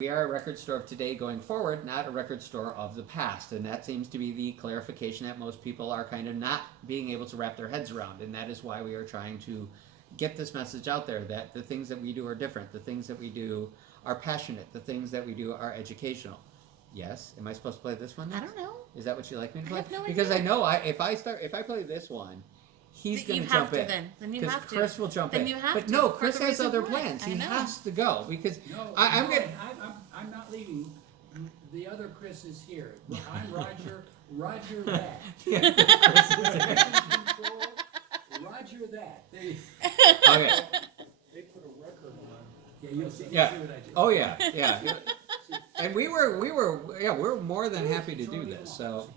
We are a record store of today going forward, not a record store of the past. And that seems to be the clarification that most people are kind of not being able to wrap their heads around. And that is why we are trying to get this message out there that the things that we do are different. The things that we do are passionate. The things that we do are educational. Yes? Am I supposed to play this one next? I don't know. Is that what you like me to play? I have no because idea. I know if I play this one, he's going to jump in. Then you Because have to. Chris will jump in. Then you have but to. no, for Chris the has reason other why. plans. I He know. has to go because No, I'm getting. I'm not leaving. The other Chris is here. I'm Roger. Roger that. Roger that. Okay. They put a record on. Yeah, you'll see, Yeah. you'll see what I do. Oh yeah. And we're more than happy to do this. So,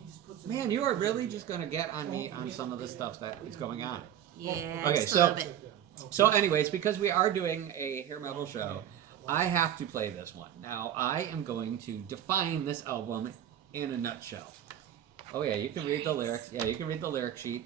man, you are really just gonna get on me on some of the stuff that is going on. Yeah. Okay, just so- a little bit. So, anyways, because we are doing a hair metal show, I have to play this one. Now, I am going to define this album in a nutshell. Oh yeah, you can read the lyrics. Yeah, you can read the lyric sheet.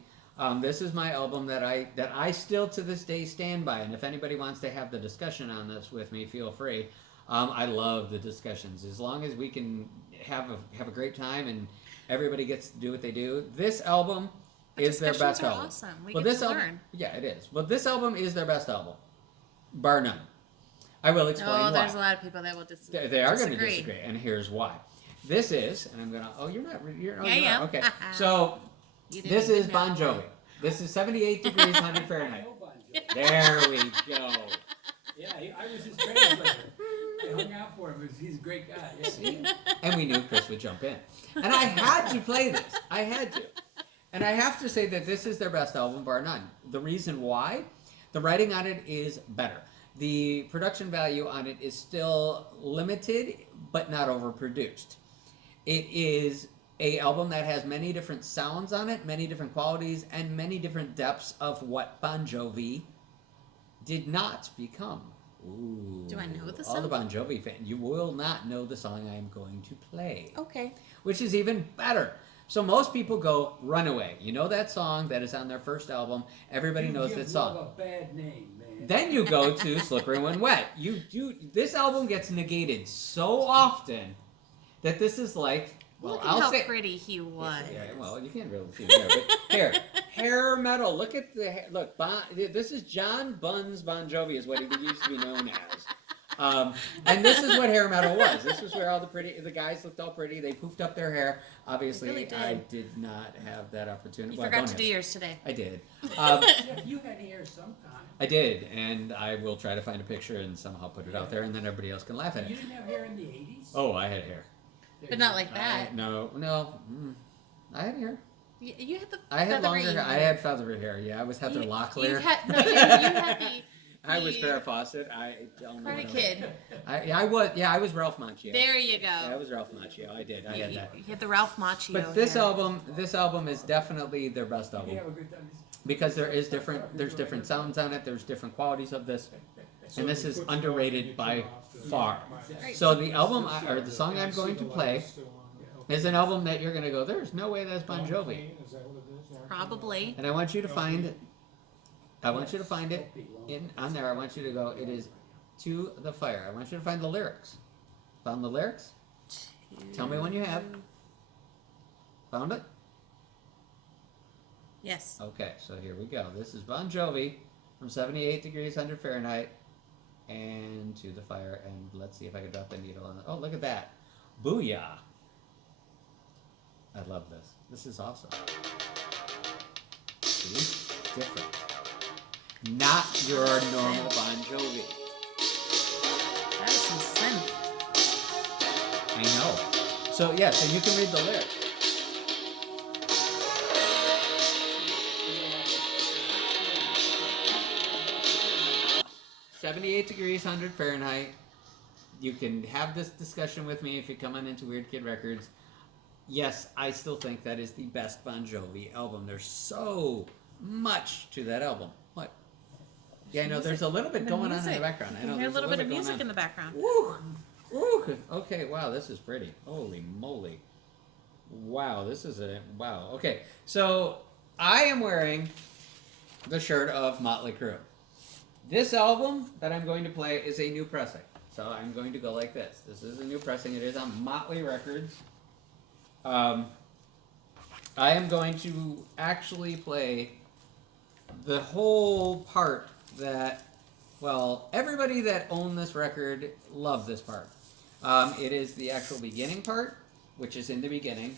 This is my album that I still to this day stand by. And if anybody wants to have the discussion on this with me, feel free. I love the discussions as long as we can have a great time and everybody gets to do what they do. This album is their best Discussions are album. awesome. We Well, get this to album, learn. yeah, it is. Well, this album is their best album, bar none. I will explain Oh, why. there's a lot of people that will They are going to disagree, and here's why. This is, and I'm gonna. Oh, you're not. You're. Oh, Yeah, you yeah. are. Okay. So You didn't this even is know. Bon Jovi. This is 78 degrees 100 I Fahrenheit. know Bon Jovi. There we go. Yeah, I was his translator. I hung out for him. He's a great guy. Yeah. See? And we knew Chris would jump in, and I had to play this. I had to, and I have to say that this is their best album, bar none. The reason why, the writing on it is better. The production value on it is still limited, but not overproduced. It is a album that has many different sounds on it, many different qualities, and many different depths of what Bon Jovi did not become. Ooh. Do I know the All the song? Bon Jovi fans, you will not know the song I am going to play, Okay. which is even better. So most people go Runaway. You know that song that is on their first album. Everybody knows You that give song. love a bad name, man. Then you go to Slippery When Wet. This album gets negated so often that this is like, well, Look at I'll how say, pretty he was. yeah, well, you can't really see there, but hair metal. Look at the hair. Look, this is John Buns Bon Jovi is what he used to be known as. And this is what hair metal was. This was where all the guys looked all pretty. They poofed up their hair. Obviously, really did. I did not have that opportunity. You Well, I forgot don't to have do it. yours today. I did. Jeff, you had hair sometime. I did, and I will try to find a picture and somehow put it out there, and then everybody else can laugh at You it. didn't have hair in the 80s? Oh, I had hair. But not like that. No. I had hair. You had the I had feathery longer hair. I had feathery hair. Yeah, I was Heather You Locklear. had the I was the Farrah Fawcett. I don't know. party what kid. I was Ralph Macchio. There you go. Yeah, I was Ralph Macchio. I did. I had You that. had the Ralph Macchio. But this hair. album is definitely their best Did album you have a good time? because there's different sounds on it. There's different qualities of this, and this is underrated by far. Right. So the album or the song I'm going to play is an album that you're going to go, there's no way that's Bon Jovi. Probably. And I want you to find it. I want you to find it on there. I want you to go, it is To the Fire. I want you to find the lyrics. Found the lyrics? Tell me when you have. Found it? Yes. Okay, so here we go. This is Bon Jovi from 78 degrees 100 Fahrenheit and To the Fire. And let's see if I can drop the needle on it. Oh, look at that. Booyah. I love this. This is awesome. See? Different. Not your normal Bon Jovi. That is some synth. I know. So, yeah, so you can read the lyrics. "78 degrees 100 Fahrenheit." You can have this discussion with me if you come on into Weird Kid Records. Yes, I still think that is the best Bon Jovi album. There's so much to that album. What? Yeah, I know there's a little bit The going on in music. the background. I You know can hear a there's little bit of going music on. in the background. Woo! Woo! Okay, wow, this is pretty. Holy moly. Wow, this is a... Wow. Okay, so I am wearing the shirt of Motley Crue. This album that I'm going to play is a new pressing. So I'm going to go like this. This is a new pressing. It is on Motley Records. I am going to actually play the whole part that, well, everybody that owned this record loved this part. It is the actual beginning part, which is in the beginning.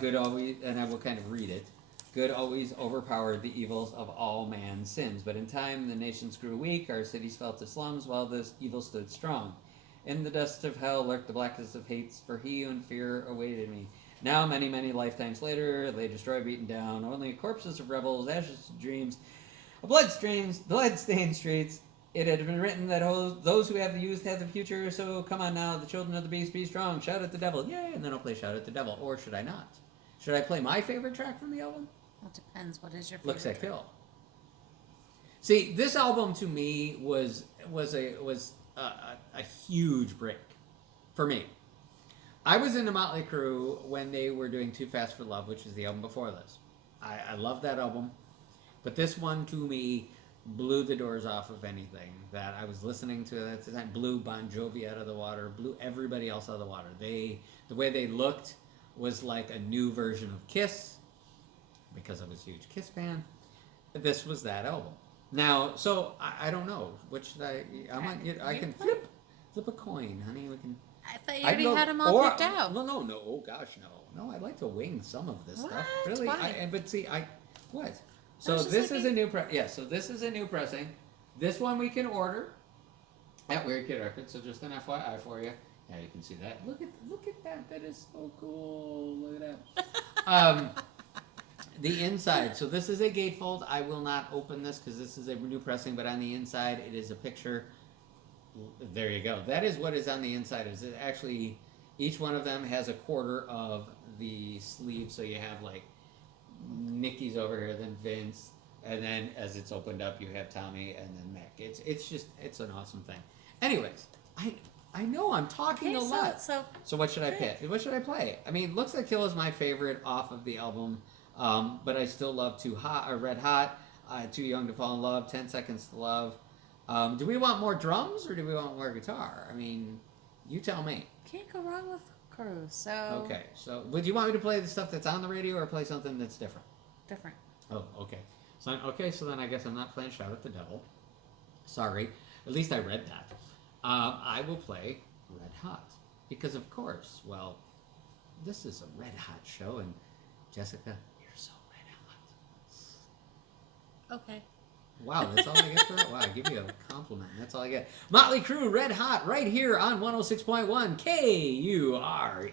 Good always, and I will kind of read it. Good always overpowered the evils of all man's sins. But in time the nations grew weak, our cities fell to slums, while this evil stood strong. In the dust of hell lurked the blackness of hates, for he who in fear awaited me. Now, many, many lifetimes later, lay destroyed, beaten down, only corpses of rebels, ashes of dreams, blood-stained streets. It had been written that those who have the youth have the future, so come on now, the children of the beast, be strong, shout at the devil, yay, and then I'll play Shout at the Devil, or should I not? Should I play my favorite track from the album? Well, it depends. What is your favorite? Looks Like track? Kill. See, this album to me was a huge break for me. I was into Motley Crue when they were doing Too Fast for Love, which was the album before this. I love that album, but this one to me blew the doors off of anything that I was listening to at the time. Blew Bon Jovi out of the water, blew everybody else out of the water. The way they looked was like a new version of Kiss, because I was a huge Kiss fan. This was that album. Now, so I don't know which should I can flip a coin, honey. We can. I thought you already had them all picked out. No. Oh gosh, no. I'd like to wing some of this stuff. What? Really? Why? But see, what? So just this is a looking- new So this is a new pressing. This one we can order at Weird Kid Records. So just an FYI for you. Yeah, you can see that. Look at that. That is so cool. Look at that. The inside. So this is a gatefold. I will not open this because this is a new pressing. But on the inside, it is a picture. There you go. That is what is on the inside. Is it actually? Each one of them has a quarter of the sleeve. So you have like Nicky's over here, then Vince, and then as it's opened up, you have Tommy, and then Mick. It's an awesome thing. Anyways, I know I'm talking a lot. So what should I pick? What should I play? I mean, Looks Like Kill is my favorite off of the album, but I still love Red Hot, Too Young to Fall in Love, 10 Seconds to Love. Do we want more drums or do we want more guitar? I mean, you tell me. Can't go wrong with Crew. So Okay, so would you want me to play the stuff that's on the radio or play something that's different? different. Oh, okay. So then I guess I'm not playing Shout at the Devil. Sorry. At least I read that. I will play Red Hot. Because of course, well, this is a Red Hot show, and Jessica, you're so red hot. Okay. Wow, that's all I get for that? Wow, I give you a compliment. That's all I get. Motley Crue, Red Hot, right here on 106.1 KURE.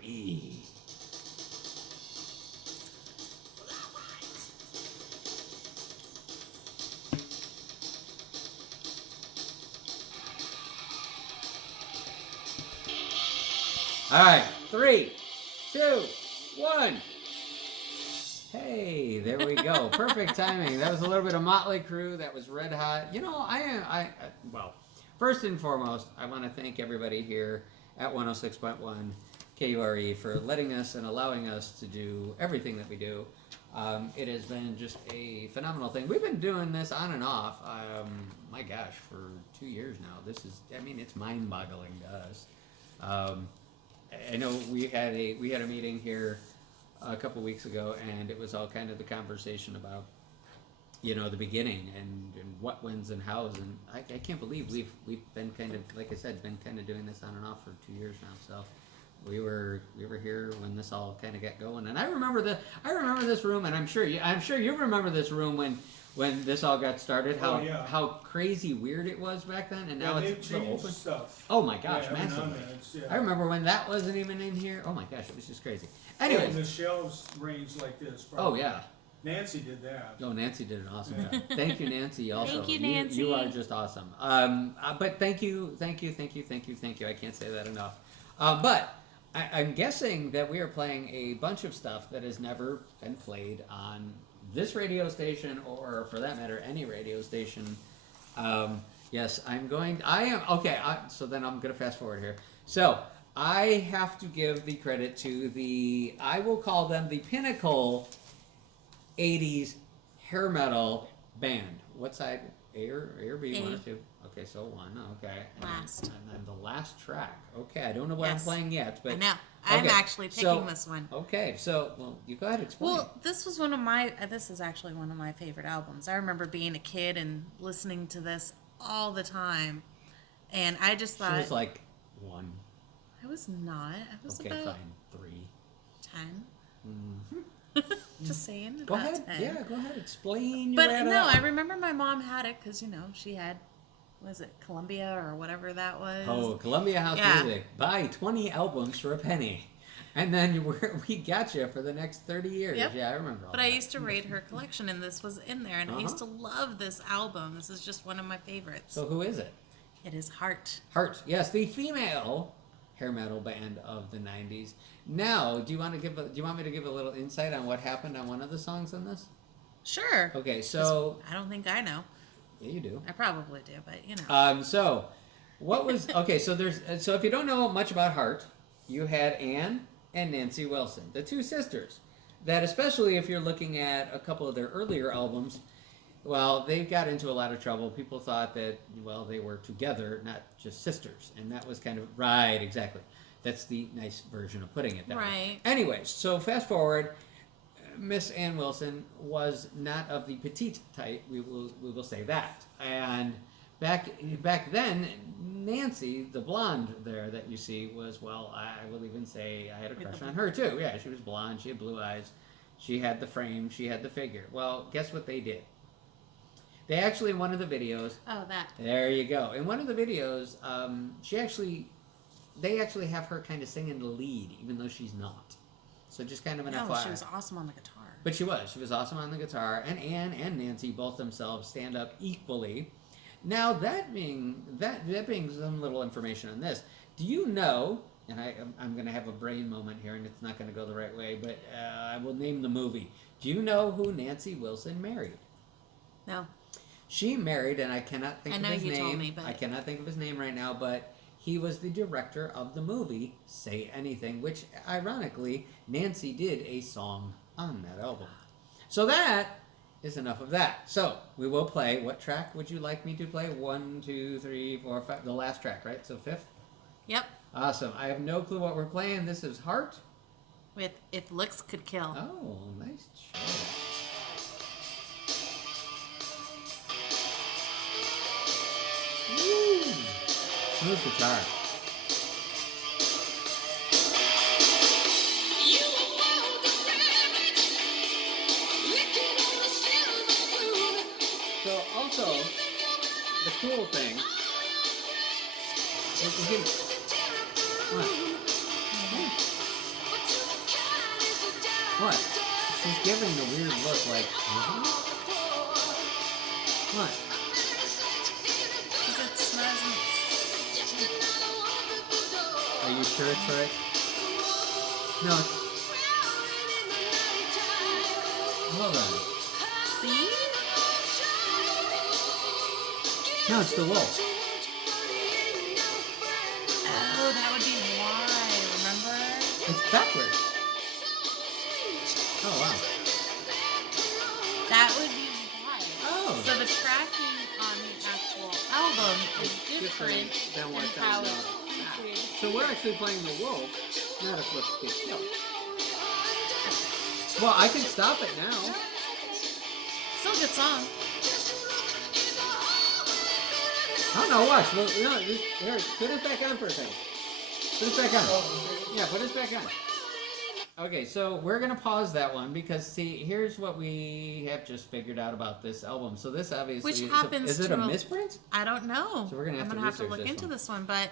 All right, 3, 2, 1. Hey, there we go. Perfect timing. That was a little bit of Motley Crue. That was Red Hot. You know, well, first and foremost, I want to thank everybody here at 106.1 KURE for letting us and allowing us to do everything that we do. It has been just a phenomenal thing. We've been doing this on and off, my gosh, for 2 years now. It's mind-boggling to us. I know we had a meeting here a couple weeks ago, and it was all kind of the conversation about, the beginning and what, whens, and hows, and I can't believe we've been kind of, like I said, been kind of doing this on and off for 2 years now. So we were here when this all kind of got going, and I remember this room, and I'm sure you remember this room when this all got started. How crazy weird it was back then, and now it's so open. Stuff. Oh my gosh, every now and massively. then I remember when that wasn't even in here. Oh my gosh, it was just crazy. Anyways. The shelves range like this. Oh yeah. Nancy did that. Oh, Nancy did an awesome job. Thank you, Nancy. Also, Thank you, Nancy. You are just awesome. But thank you. I can't say that enough. But I'm guessing that we are playing a bunch of stuff that has never been played on this radio station, or for that matter, any radio station. Yes, I am. Okay, so then I'm going to fast forward here. So I have to give the credit to I will call them the pinnacle 80s hair metal band. What side? A or B? A. One or two? Okay, so 1. Okay. Last. And then the last track. Okay, I don't know what I'm Yes. playing yet, but I know. I'm okay, actually picking so- this one. Okay, so well, you go ahead and explain. Well, this was this is actually one of my favorite albums. I remember being a kid and listening to this all the time. And I just She thought, was like 1. I was not. I was Okay, about fine. 3. 10. Mhm. Just saying. Go about ahead. 10. Yeah, go ahead. Explain your But red no, album. I remember my mom had it because, she had, was it Columbia or whatever that was? Oh, Columbia House Yeah. Music. Buy 20 albums for a penny. And then we got you for the next 30 years. Yep. Yeah, I remember all But that. I used to raid her collection, and this was in there, and I used to love this album. This is just one of my favorites. So who is it? It is Heart. Heart. Yes, the female hair metal band of the 90s. Now, do you want me to give a little insight on what happened on one of the songs in this? Sure. Okay, so I don't think I know. yeah, you do. I probably do, but So what was okay? So if you don't know much about Heart, you had Anne and Nancy Wilson, the two sisters. That especially if you're looking at a couple of their earlier albums, well, they got into a lot of trouble. People thought that they were together, not just sisters, and that was kind of right, exactly. That's the nice version of putting it that way. Right. Anyways, so fast forward. Miss Ann Wilson was not of the petite type. We will say that. And back then, Nancy, the blonde there that you see, was I will even say I had a crush on her too. Yeah, she was blonde. She had blue eyes. She had the frame. She had the figure. Well, guess what they did? They actually in one of the videos. Oh, that. There you go. In one of the videos, they actually have her kind of singing the lead, even though she's not. So just kind of an No, FYI. she was awesome on the guitar. But she was awesome on the guitar, and Anne and Nancy both themselves stand up equally. Now that being some little information on this, do you know? And I'm going to have a brain moment here, and it's not going to go the right way, but I will name the movie. Do you know who Nancy Wilson married? No. She married, and I cannot think I of know his you name. told me, but I cannot think of his name right now, but he was the director of the movie Say Anything, which ironically Nancy did a song on that album. So that is enough of that. So we will play. What track would you like me to play? 1, 2, 3, 4, 5. The last track, right? So 5th? Yep. Awesome. I have no clue what we're playing. This is Heart. With If Looks Could Kill. Oh, nice choice. Woo! Smooth guitar. So also, the cool thing is you can, what? What? She's giving the weird look like, what? Because it smells Are you sure it's right? No, it's, hold on. See? No, it's the wolf. Oh, that would be why. Remember? It's backwards. Oh, wow. That would be why. Oh. So the tracking on the actual album is different than what than how comes it's out. featured. So we're actually playing the wolf, not if let's get killed. Well, I can stop it now. Still a good song. Oh no, watch. Well, no, here, put us back on for a second. Put us back on. Yeah, put us back on. Okay, so we're gonna pause that one because see, here's what we have just figured out about this album. So this obviously Which happens is it to a misprint? I don't know. So we're gonna have I'm to gonna have to research look this into one. this one, but